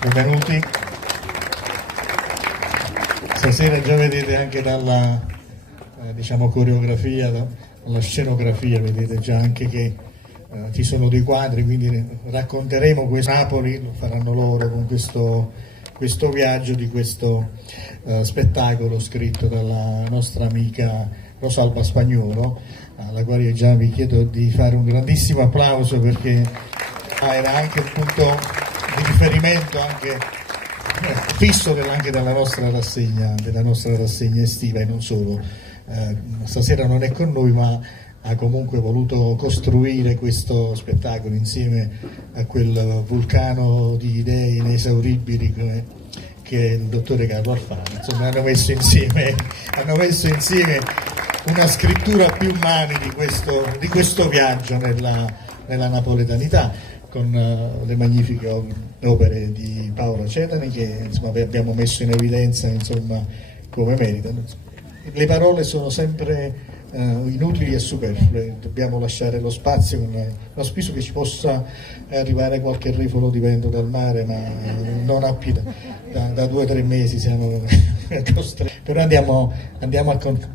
Benvenuti. Stasera già vedete anche dalla diciamo coreografia, dalla scenografia, vedete già anche che ci sono dei quadri, quindi racconteremo questo Napoli, lo faranno loro con questo viaggio di questo spettacolo scritto dalla nostra amica Rosalba Spagnuolo, alla quale già vi chiedo di fare un grandissimo applauso perché era anche un punto di riferimento anche fisso anche della nostra rassegna estiva e non solo. Stasera non è con noi, ma ha comunque voluto costruire questo spettacolo insieme a quel vulcano di idee inesauribili che è il dottore Carlo Alfano. Insomma, hanno messo insieme una scrittura a più mani di questo viaggio nella napoletanità, con le magnifiche opere di Paola Cetani che insomma abbiamo messo in evidenza insomma come meritano. Le parole sono sempre inutili e superflue, dobbiamo lasciare lo spazio con l'auspicio che ci possa arrivare qualche rifolo di vento dal mare, ma non a più da 2 o 3 mesi siamo costretti. Però andiamo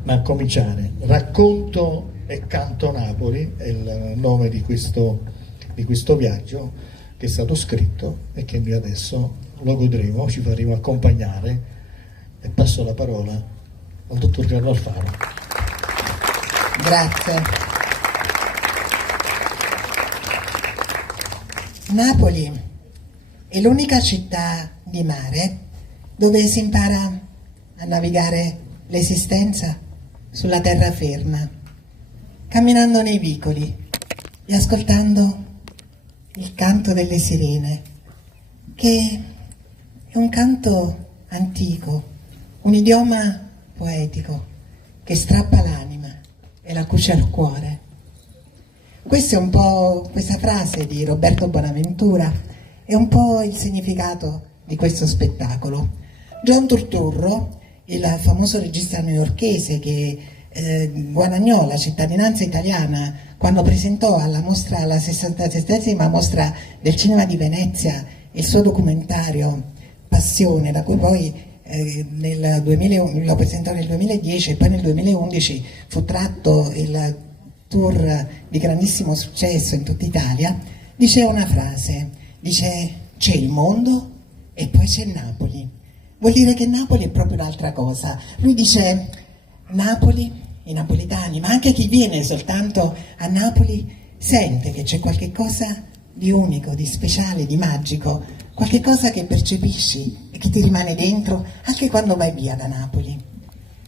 a cominciare. Racconto e canto Napoli è il nome di questo viaggio che è stato scritto e che noi adesso lo godremo, ci faremo accompagnare e passo la parola al dottor Carlo Alfano. Grazie. Napoli è l'unica città di mare dove si impara a navigare l'esistenza sulla terraferma, camminando nei vicoli e ascoltando il canto delle sirene, che è un canto antico, un idioma poetico che strappa l'anima e la cuce al cuore. Questa è un po' questa frase di Roberto Bonaventura, è un po' il significato di questo spettacolo. John Turturro, il famoso regista newyorkese che guadagnò la cittadinanza italiana quando presentò alla 67esima mostra del cinema di Venezia il suo documentario Passione, da cui poi lo presentò nel 2010 e poi nel 2011 fu tratto il tour di grandissimo successo in tutta Italia. Dice una frase, dice: c'è il mondo e poi c'è Napoli. Vuol dire che Napoli è proprio un'altra cosa. Lui dice: Napoli, i napoletani, ma anche chi viene soltanto a Napoli sente che c'è qualche cosa di unico, di speciale, di magico, qualche cosa che percepisci e che ti rimane dentro anche quando vai via da Napoli.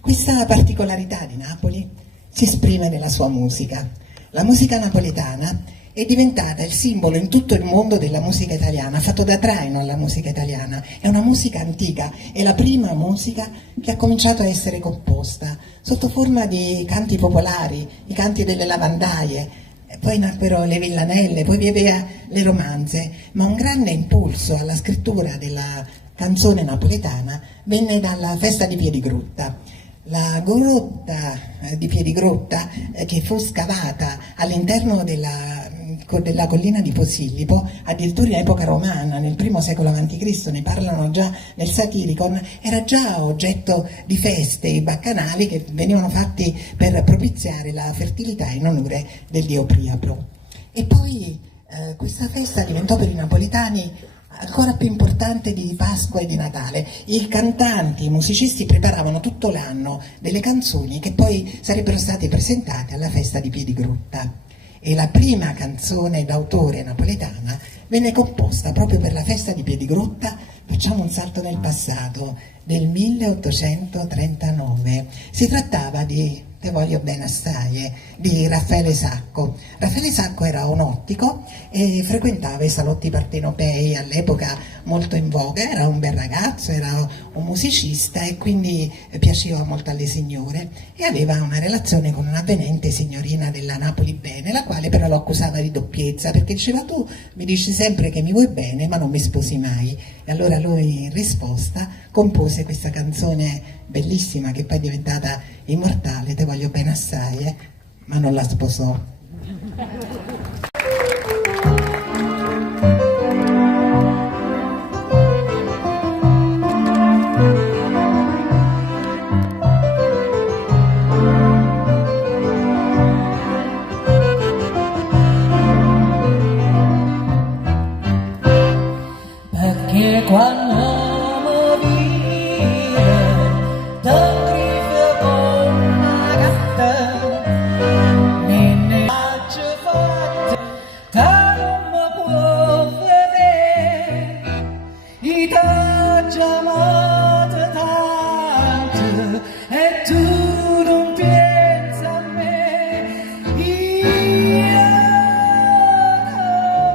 Questa particolarità di Napoli si esprime nella sua musica. La musica napoletana è diventata il simbolo in tutto il mondo della musica italiana, ha fatto da traino alla musica italiana. È una musica antica, è la prima musica che ha cominciato a essere composta sotto forma di canti popolari, i canti delle lavandaie, poi nacquero le villanelle, poi via via le romanze, ma un grande impulso alla scrittura della canzone napoletana venne dalla festa di Piedigrotta. La grotta di Piedigrotta, che fu scavata all'interno della collina di Posillipo, addirittura in epoca romana, nel I secolo a.C., ne parlano già nel Satiricon, era già oggetto di feste e baccanali che venivano fatti per propiziare la fertilità in onore del dio Priapro. E poi questa festa diventò per i napoletani ancora più importante di Pasqua e di Natale. I cantanti, i musicisti preparavano tutto l'anno delle canzoni che poi sarebbero state presentate alla festa di Piedigrotta. E la prima canzone d'autore napoletana venne composta proprio per la festa di Piedigrotta. Facciamo un salto nel passato, del 1839. Si trattava di Te voglio bene assai, di Raffaele Sacco. Raffaele Sacco era un ottico e frequentava i salotti partenopei, all'epoca molto in voga, era un bel ragazzo, era un musicista e quindi piaceva molto alle signore e aveva una relazione con un'avvenente signorina della Napoli Bene, la quale però lo accusava di doppiezza perché diceva: tu mi dici sempre che mi vuoi bene ma non mi sposi mai. E allora lui in risposta compose questa canzone bellissima che poi è diventata immortale, Te voglio bene assai, ma non la sposò. e quando morire t'ingriffe con una gatta ne faccio fatte che non mi può vedere i t'ho chiamato tanto e tu non pensi a me io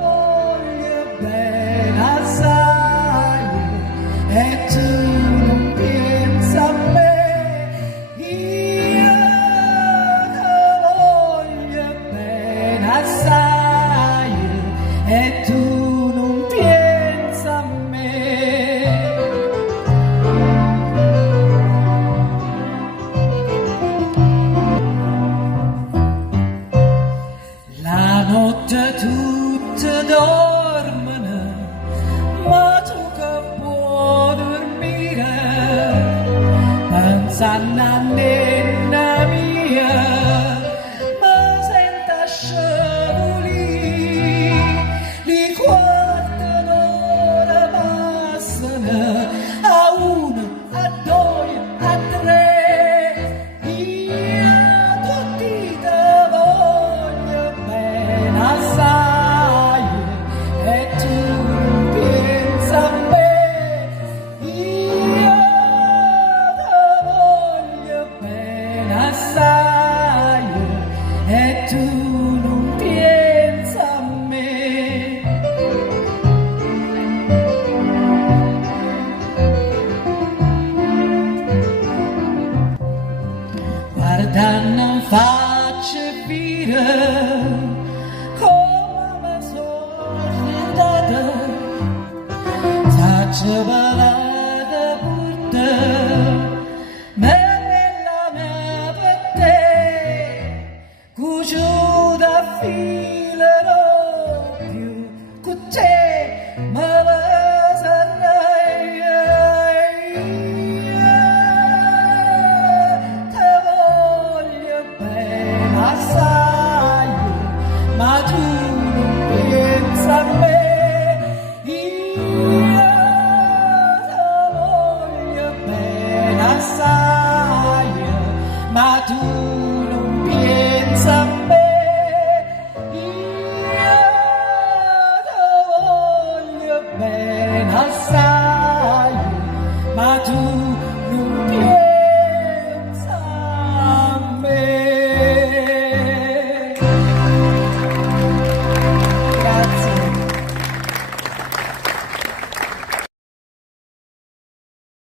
voglio bene assai e tu non pensi a me io voglio bene assai e tu non pensi a me. La notte tutte dormono, ma tu che puoi dormire, pensando a nonna mia, ma senta scivolì, li quarti d'ora passano, a uno, a due, a tre, io tutti te voglio bene assai e tu non pensi a me io te voglio bene assai e tu non pensi a me. Guarda non faccio dire come mi sono stata faccio ballare per te ma bella mia per te cuccio da filerò più con te ma te voglio bene assai ma tu non pensi a me